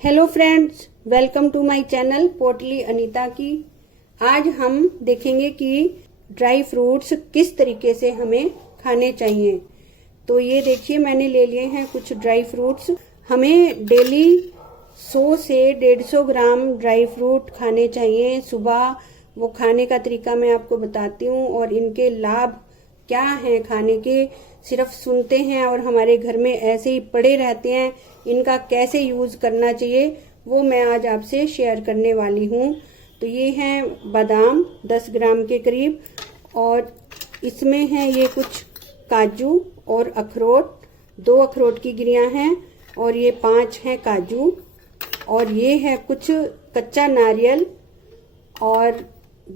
Hello friends, welcome to my channel Potli Anita की। आज हम देखेंगे कि ड्राई फ्रूट्स किस तरीके से हमें खाने चाहिए। तो ये देखिए, मैंने ले लिए हैं कुछ ड्राई फ्रूट्स। हमें डेली 100 से 150 ग्राम ड्राई फ्रूट खाने चाहिए सुबह। वो खाने का तरीका मैं आपको बताती हूँ और इनके लाभ क्या हैं खाने के। सिर्फ सुनते हैं और हमारे घर में ऐसे ही पड़े रहते हैं, इनका कैसे यूज करना चाहिए वो मैं आज आपसे शेयर करने वाली हूँ। तो ये हैं बादाम 10 ग्राम के करीब, और इसमें हैं ये कुछ काजू और अखरोट। 2 अखरोट की गिरियां हैं और ये 5 हैं काजू, और ये है कुछ कच्चा नारियल, और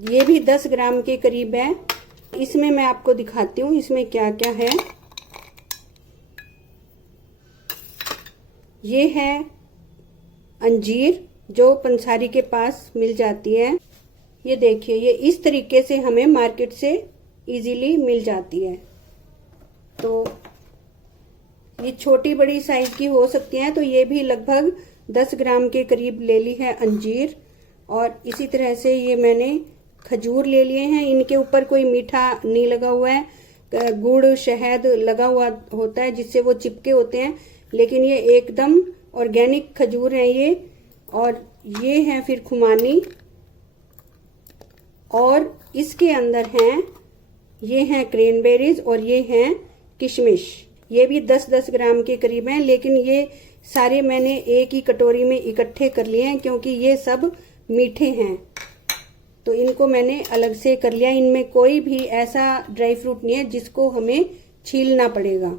ये भी 10 ग्राम के करीब है। इसमें मैं आपको दिखाती हूँ इसमें क्या क्या है। ये है अंजीर, जो पंसारी के पास मिल जाती है। ये देखिए, ये इस तरीके से हमें मार्केट से इजीली मिल जाती है। तो ये छोटी बड़ी साइज की हो सकती हैं। तो ये भी लगभग 10 ग्राम के करीब ले ली है अंजीर। और इसी तरह से ये मैंने खजूर ले लिए हैं। इनके ऊपर कोई मीठा नहीं लगा हुआ है, गुड़ शहद लगा हुआ होता है जिससे वो चिपके होते हैं, लेकिन ये एकदम ऑर्गेनिक खजूर हैं ये। और ये है फिर खुमानी, और इसके अंदर हैं ये हैं क्रेनबेरीज, और ये हैं किशमिश। ये भी 10-10 ग्राम के करीब हैं, लेकिन ये सारे मैंने एक ही कटोरी में इकट्ठे कर लिए हैं क्योंकि ये सब मीठे हैं। तो इनको मैंने अलग से कर लिया। इनमें कोई भी ऐसा ड्राई फ्रूट नहीं है जिसको हमें छीलना पड़ेगा,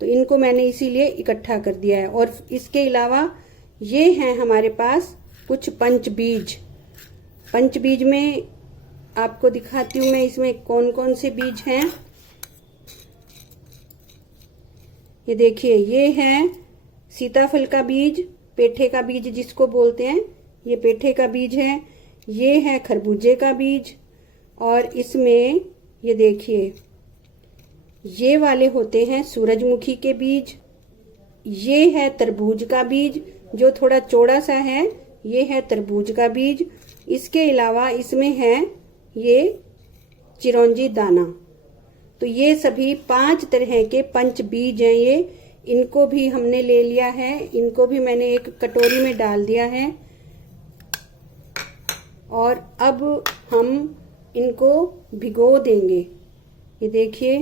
तो इनको मैंने इसीलिए इकट्ठा कर दिया है। और इसके अलावा ये हैं हमारे पास कुछ पंचबीज। पंचबीज में आपको दिखाती हूँ मैं इसमें कौन कौन से बीज हैं। ये देखिए, ये है सीताफल का बीज, पेठे का बीज जिसको बोलते हैं, ये पेठे का बीज है। ये है खरबूजे का बीज, और इसमें ये देखिए ये वाले होते हैं सूरजमुखी के बीज। ये है तरबूज का बीज जो थोड़ा चौड़ा सा है, ये है तरबूज का बीज। इसके अलावा इसमें है ये चिरौंजी दाना। तो ये सभी 5 तरह के पंच बीज हैं ये। इनको भी हमने ले लिया है, इनको भी मैंने एक कटोरी में डाल दिया है। और अब हम इनको भिगो देंगे। ये देखिए,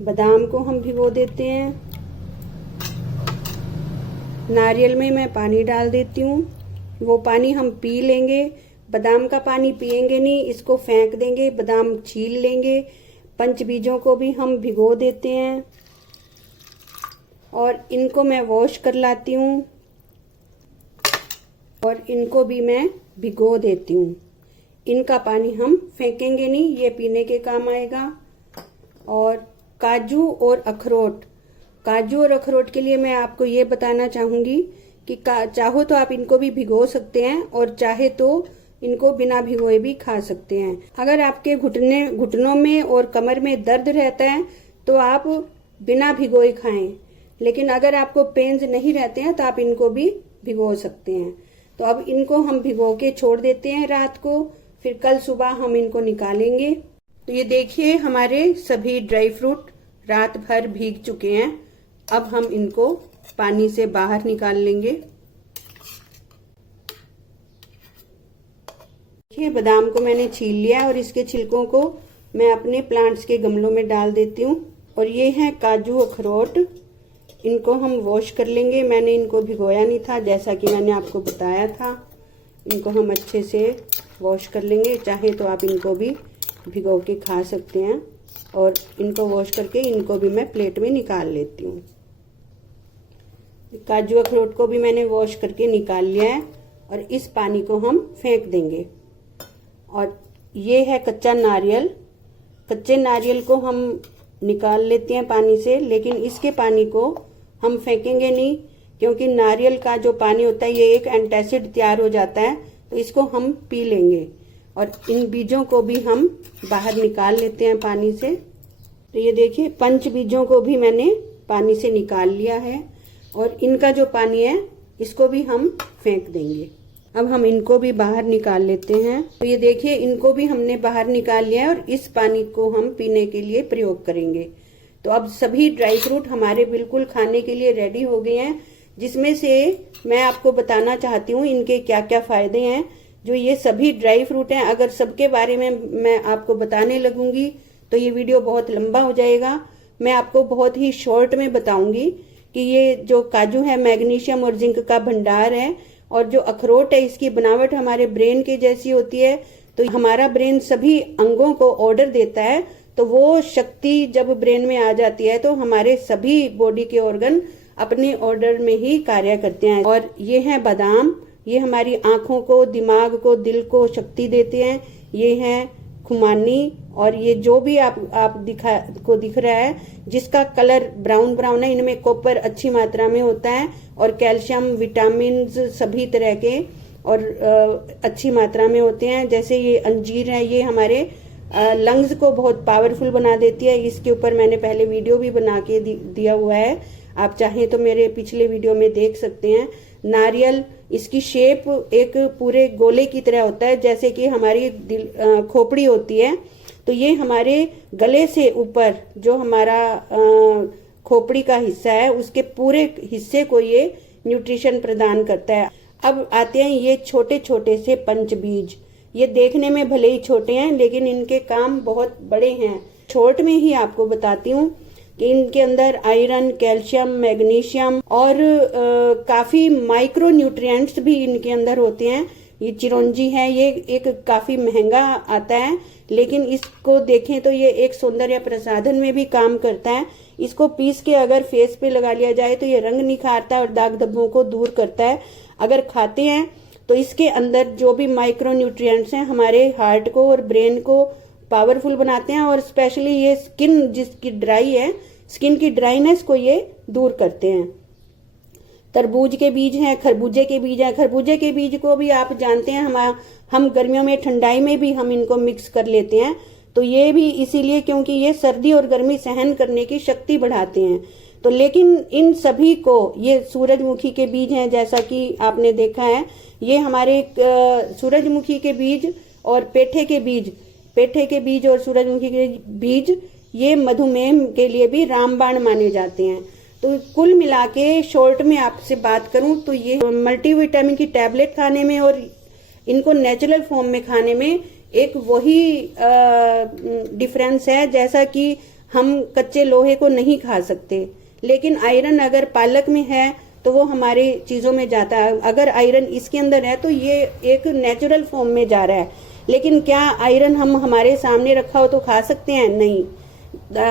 बादाम को हम भिगो देते हैं। नारियल में मैं पानी डाल देती हूँ, वो पानी हम पी लेंगे। बादाम का पानी पिएंगे नहीं, इसको फेंक देंगे, बादाम छील लेंगे। पंच बीजों को भी हम भिगो देते हैं और इनको मैं वॉश कर लाती हूँ, और इनको भी मैं भिगो देती हूँ। इनका पानी हम फेंकेंगे नहीं, ये पीने के काम आएगा। और काजू और अखरोट, काजू और अखरोट के लिए मैं आपको ये बताना चाहूँगी कि चाहो तो आप इनको भी भिगो सकते हैं, और चाहे तो इनको बिना भिगोए भी खा सकते हैं। अगर आपके घुटनों में और कमर में दर्द रहता है तो आप बिना भिगोए खाएं, लेकिन अगर आपको पेन्स नहीं रहते हैं तो आप इनको भी भिगो सकते हैं। तो अब इनको हम भिगो के छोड़ देते हैं रात को, फिर कल सुबह हम इनको निकालेंगे। तो ये देखिए, हमारे सभी ड्राई फ्रूट रात भर भीग चुके हैं। अब हम इनको पानी से बाहर निकाल लेंगे। देखिए, बादाम को मैंने छील लिया और इसके छिलकों को मैं अपने प्लांट्स के गमलों में डाल देती हूँ। और ये हैं काजू अखरोट, इनको हम वॉश कर लेंगे। मैंने इनको भिगोया नहीं था जैसा कि मैंने आपको बताया था। इनको हम अच्छे से वॉश कर लेंगे, चाहे तो आप इनको भी भिगो के खा सकते हैं। और इनको वॉश करके इनको भी मैं प्लेट में निकाल लेती हूँ। काजू अखरोट को भी मैंने वॉश करके निकाल लिया है, और इस पानी को हम फेंक देंगे। और ये है कच्चा नारियल। कच्चे नारियल को हम निकाल लेते हैं पानी से, लेकिन इसके पानी को हम फेंकेंगे नहीं, क्योंकि नारियल का जो पानी होता है ये एक एंटासिड तैयार हो जाता है, तो इसको हम पी लेंगे। और इन बीजों को भी हम बाहर निकाल लेते हैं पानी से। तो ये देखिए, पंच बीजों को भी मैंने पानी से निकाल लिया है, और इनका जो पानी है इसको भी हम फेंक देंगे। अब हम इनको भी बाहर निकाल लेते हैं। तो ये देखिए, इनको भी हमने बाहर निकाल लिया है और इस पानी को हम पीने के लिए प्रयोग करेंगे। तो अब सभी ड्राई फ्रूट हमारे बिल्कुल खाने के लिए रेडी हो गए हैं, जिसमें से मैं आपको बताना चाहती हूँ इनके क्या क्या फायदे हैं। जो ये सभी ड्राई फ्रूट हैं, अगर सबके बारे में मैं आपको बताने लगूंगी तो ये वीडियो बहुत लंबा हो जाएगा। मैं आपको बहुत ही शॉर्ट में बताऊंगी कि ये जो काजू है मैग्नीशियम और जिंक का भंडार है, और जो अखरोट है इसकी बनावट हमारे ब्रेन के जैसी होती है। तो हमारा ब्रेन सभी अंगों को ऑर्डर देता है, तो वो शक्ति जब ब्रेन में आ जाती है तो हमारे सभी बॉडी के ऑर्गन अपने ऑर्डर में ही कार्य करते हैं। और ये है बादाम, ये हमारी आंखों को, दिमाग को, दिल को शक्ति देते हैं। ये है खुमानी, और ये जो भी आप दिख रहा है जिसका कलर ब्राउन ब्राउन है, इनमें कॉपर अच्छी मात्रा में होता है और कैल्शियम, विटामिन सभी तरह के और अच्छी मात्रा में होते हैं। जैसे ये अंजीर है, ये हमारे लंग्स को बहुत पावरफुल बना देती है। इसके ऊपर मैंने पहले वीडियो भी बना के दिया हुआ है, आप चाहें तो मेरे पिछले वीडियो में देख सकते हैं। नारियल, इसकी शेप एक पूरे गोले की तरह होता है, जैसे कि हमारी खोपड़ी होती है। तो ये हमारे गले से ऊपर जो हमारा खोपड़ी का हिस्सा है, उसके पूरे हिस्से को ये न्यूट्रिशन प्रदान करता है। अब आते हैं ये छोटे छोटे से पंच बीज। ये देखने में भले ही छोटे हैं, लेकिन इनके काम बहुत बड़े हैं। शॉर्ट में ही आपको बताती हूँ कि इनके अंदर आयरन, कैल्शियम, मैग्नीशियम और काफी माइक्रो न्यूट्रिएंट्स भी इनके अंदर होते हैं। ये चिरौंजी है, ये एक काफी महंगा आता है, लेकिन इसको देखें तो ये एक सौंदर्य प्रसाधन में भी काम करता है। इसको पीस के अगर फेस पे लगा लिया जाए तो ये रंग निखारता है और दाग धब्बों को दूर करता है। अगर खाते हैं तो इसके अंदर जो भी माइक्रो न्यूट्रिएंट्स हैं हमारे हार्ट को और ब्रेन को पावरफुल बनाते हैं, और स्पेशली ये स्किन जिसकी ड्राई है, स्किन की ड्राइनेस को ये दूर करते हैं। तरबूज के बीज हैं, खरबूजे के बीज हैं। खरबूजे के बीज को भी आप जानते हैं, हम गर्मियों में, ठंडाई में भी हम इनको मिक्स कर लेते हैं। तो ये भी इसीलिए क्योंकि ये सर्दी और गर्मी सहन करने की शक्ति बढ़ाते हैं। तो लेकिन इन सभी को, ये सूरजमुखी के बीज हैं जैसा कि आपने देखा है, ये हमारे सूरजमुखी के बीज और पेठे के बीज और सूरजमुखी के बीज, ये मधुमेह के लिए भी रामबाण माने जाते हैं। तो कुल मिला के शॉर्ट में आपसे बात करूं तो ये मल्टीविटामिन की टैबलेट खाने में और इनको नेचुरल फॉर्म में खाने में एक वही डिफरेंस है, जैसा कि हम कच्चे लोहे को नहीं खा सकते, लेकिन आयरन अगर पालक में है तो वो हमारे चीजों में जाता है। अगर आयरन इसके अंदर है तो ये एक नेचुरल फॉर्म में जा रहा है। लेकिन क्या आयरन हम हमारे सामने रखा हो तो खा सकते हैं? नहीं,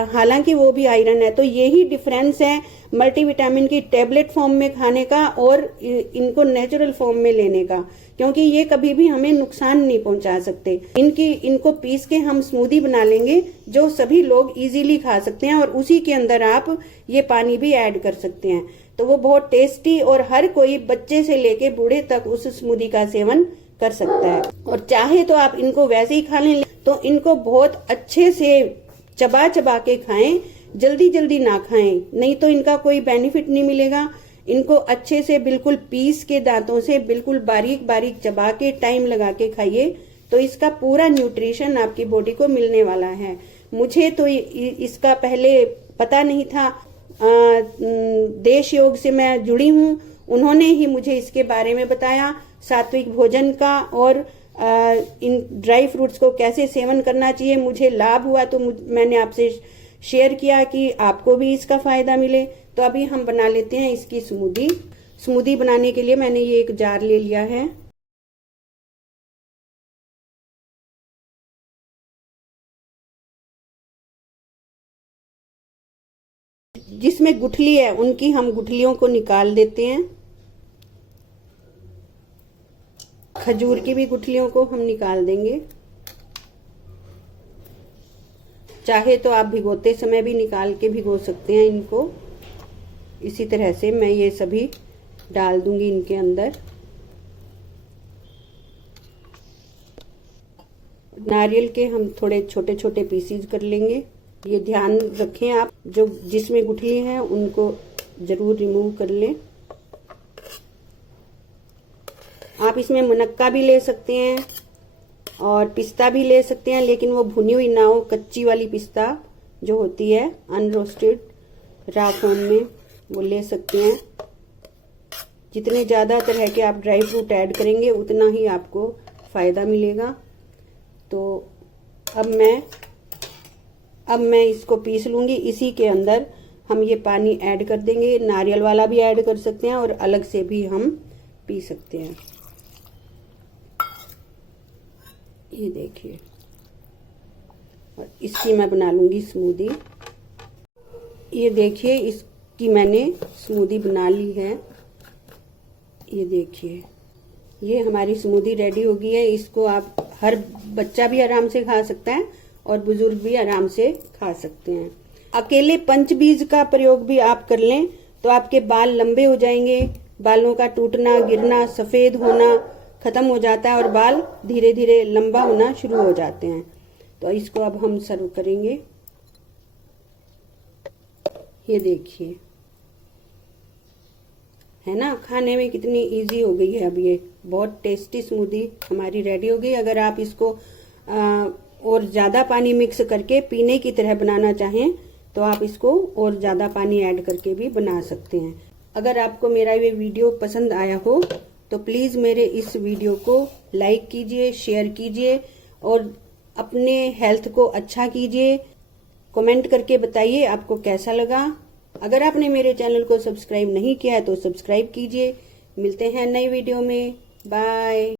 हालांकि वो भी आयरन है। तो यही डिफरेंस है मल्टीविटामिन की टैबलेट फॉर्म में खाने का और इनको नेचुरल फॉर्म में लेने का, क्योंकि ये कभी भी हमें नुकसान नहीं पहुंचा सकते। इनको पीस के हम स्मूदी बना लेंगे जो सभी लोग इजीली खा सकते हैं, और उसी के अंदर आप ये पानी भी ऐड कर सकते हैं। तो वो बहुत टेस्टी, और हर कोई बच्चे से लेके बूढ़े तक उस स्मूदी का सेवन कर सकता है। और चाहे तो आप इनको वैसे ही खा लें, तो इनको बहुत अच्छे से चबा चबा के खाएं, जल्दी जल्दी ना खाएं, नहीं तो इनका कोई बेनिफिट नहीं मिलेगा। इनको अच्छे से बिल्कुल पीस के दांतों से बिल्कुल बारीक बारीक चबा के टाइम लगा के खाइए, तो इसका पूरा न्यूट्रिशन आपकी बॉडी को मिलने वाला है। मुझे तो इसका पहले पता नहीं था। देश योग से मैं जुड़ी हूँ, उन्होंने ही मुझे इसके बारे में बताया, सात्विक भोजन का और इन ड्राई फ्रूट्स को कैसे सेवन करना चाहिए। मुझे लाभ हुआ तो मैंने आपसे शेयर किया कि आपको भी इसका फायदा मिले। तो अभी हम बना लेते हैं इसकी स्मूदी बनाने के लिए मैंने ये एक जार ले लिया है। जिसमें गुठली है उनकी हम गुठलियों को निकाल देते हैं। खजूर की भी गुठलियों को हम निकाल देंगे। चाहे तो आप भिगोते समय भी निकाल के भिगो सकते हैं इनको। इसी तरह से मैं ये सभी डाल दूंगी इनके अंदर। नारियल के हम थोड़े छोटे छोटे पीसीज कर लेंगे। ये ध्यान रखें आप, जो जिसमें गुठली है उनको जरूर रिमूव कर लें। आप इसमें मुनक्का भी ले सकते हैं और पिस्ता भी ले सकते हैं, लेकिन वो भुनी हुई ना हो, कच्ची वाली पिस्ता जो होती है अनरोस्टेड रॉ फॉर्म में, वो ले सकते हैं। जितने ज़्यादा तरह के आप ड्राई फ्रूट ऐड करेंगे उतना ही आपको फ़ायदा मिलेगा। तो अब मैं इसको पीस लूँगी। इसी के अंदर हम ये पानी ऐड कर देंगे। नारियल वाला भी ऐड कर सकते हैं और अलग से भी हम पी सकते हैं। ये देखिए, और इसकी मैं बना लूँगी स्मूदी। ये देखिए, इसकी मैंने स्मूदी बना ली है। ये देखिए, ये हमारी स्मूदी रेडी हो गई है। इसको आप हर बच्चा भी आराम से खा सकता है और बुजुर्ग भी आराम से खा सकते हैं। अकेले पंच बीज का प्रयोग भी आप कर लें तो आपके बाल लंबे हो जाएंगे। बालों का टूटना, गिरना, सफेद होना खत्म हो जाता है और बाल धीरे धीरे लंबा होना शुरू हो जाते हैं। तो इसको अब हम सर्व करेंगे। ये देखिए, है ना, खाने में कितनी इजी हो गई है। अब ये बहुत टेस्टी स्मूदी हमारी रेडी हो गई। अगर आप इसको और ज़्यादा पानी मिक्स करके पीने की तरह बनाना चाहें तो आप इसको और ज़्यादा पानी ऐड करके भी बना सकते हैं। अगर आपको मेरा ये वीडियो पसंद आया हो तो प्लीज़ मेरे इस वीडियो को लाइक कीजिए, शेयर कीजिए और अपने हेल्थ को अच्छा कीजिए। कमेंट करके बताइए आपको कैसा लगा। अगर आपने मेरे चैनल को सब्सक्राइब नहीं किया है तो सब्सक्राइब कीजिए। मिलते हैं नई वीडियो में। बाय।